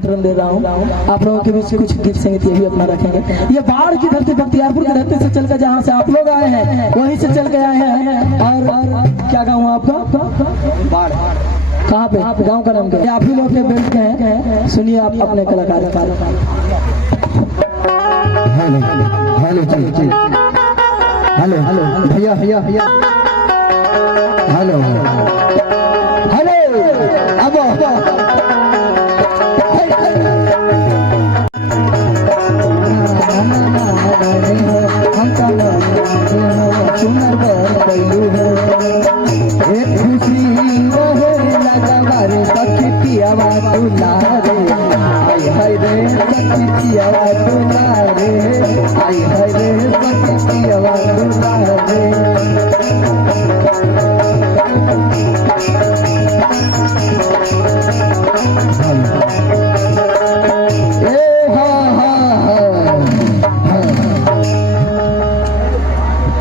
आमंत्रण दे रहा हूँ। आप लोगों के बीच कुछ गीत संगीत ये भी अपना रखेंगे। ये बाढ़ की धरती बख्तियारपुर की धरती से चलकर जहाँ से आप लोग आए हैं वहीं से चल के आए हैं। और क्या गाँव आपका? बाढ़। कहाँ पे? गाँव का नाम क्या? आप ही लोग के बेल्ट के हैं। सुनिए आप अपने कलाकार। हेलो हेलो हेलो भैया भैया भैया हेलो हेलो अब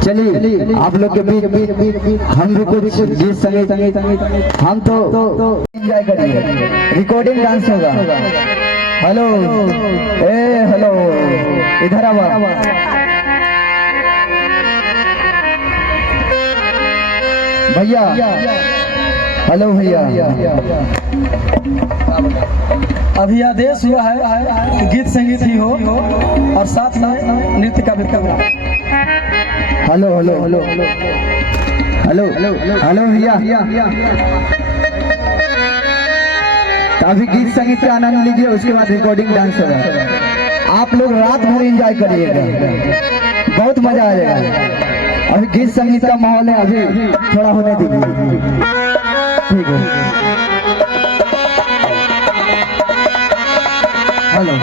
चलिए आप लोग के बीच हम भी कुछ गीत संगीत हम तो एंजॉय करेंगे। रिकॉर्डिंग डांस होगा। हेलो हेलो इधर आवा। भैया हेलो भैया। अभी आदेश हुआ है कि गीत संगीत ही हो और साथ में नृत्य का भी program. Hello hello hello hello hello भैया। तो अभी गीत संगीत का आनंद लीजिए, उसके बाद रिकॉर्डिंग डांस होगा। आप लोग रात भर एंजॉय करिएगा, बहुत मजा आ जाएगा। अभी गीत संगीत का माहौल है, अभी थोड़ा होने दीजिए। ठीक है। हेलो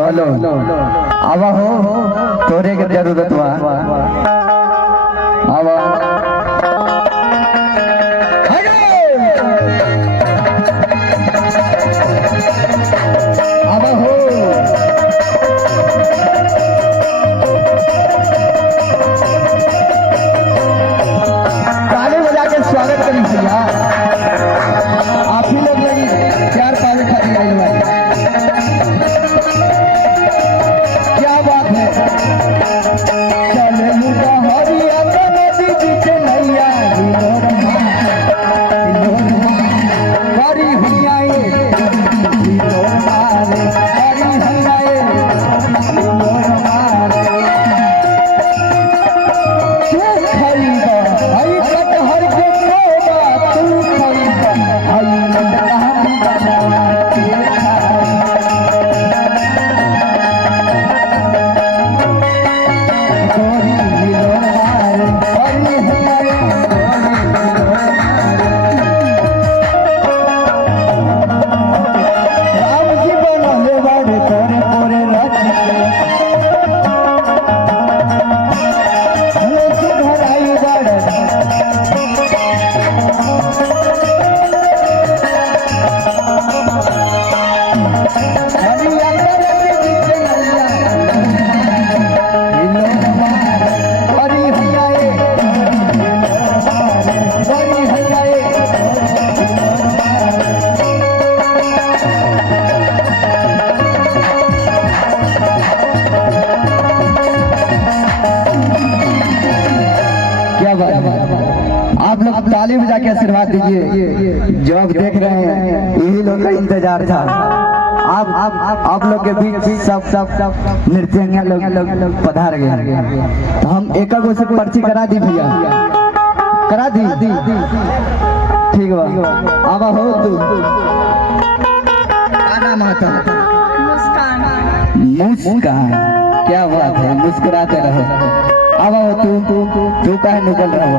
हेलो हेलो आवा हो तोरे के जरूरत बा। आवा आवा हो ताली बजा के स्वागत करी भैया। आप ही लोग लगी प्यार पावे खातिर आइल बानी। क्या बात है? चले मुझा हरिया नदी बीच नैया करी हुआए मारे करी हुआए मारे तू खरीदा हई कटहर के कोबा तू खरीदा हई कटहर बना के खा। आप लोग ताली बजा के आशीर्वाद दीजिए। जो आप देख रहे हैं यही लोग का इंतजार था। आप लोग के बीच सब नृत्यज्ञ लोग पधार गए। तो हम एक से पर्ची करा दी भैया, करा दी। ठीक बा आवा हो तू नाम आता मुस्कान। क्या बात है, मुस्कुराते रहो। आवा हो तू काहे निकल रहा हो?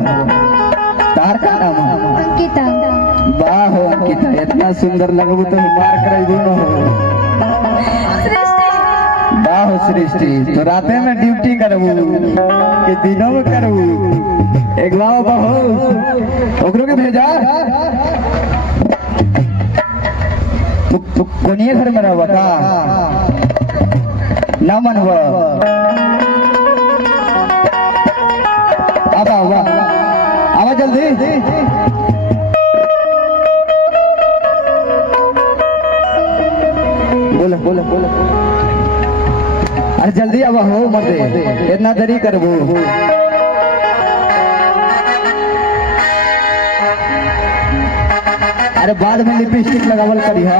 तार का नाम है? अंकिता। वाह हो अंकिता, इतना सुंदर लगबू तो मार कर दोनों हो। वाह हो सृष्टि, तो राते में ड्यूटी करबू कि दिनों में करबू? एक बार बहो ओकरो के भेजा कोनिए घर में रहबा का ना मनवा आवा आवा आवा जल्दी बोलो बोलो बोलो अरे जल्दी आवा हो मत इतना देरी करबो अरे बाद में लिपस्टिक लगावल करी हा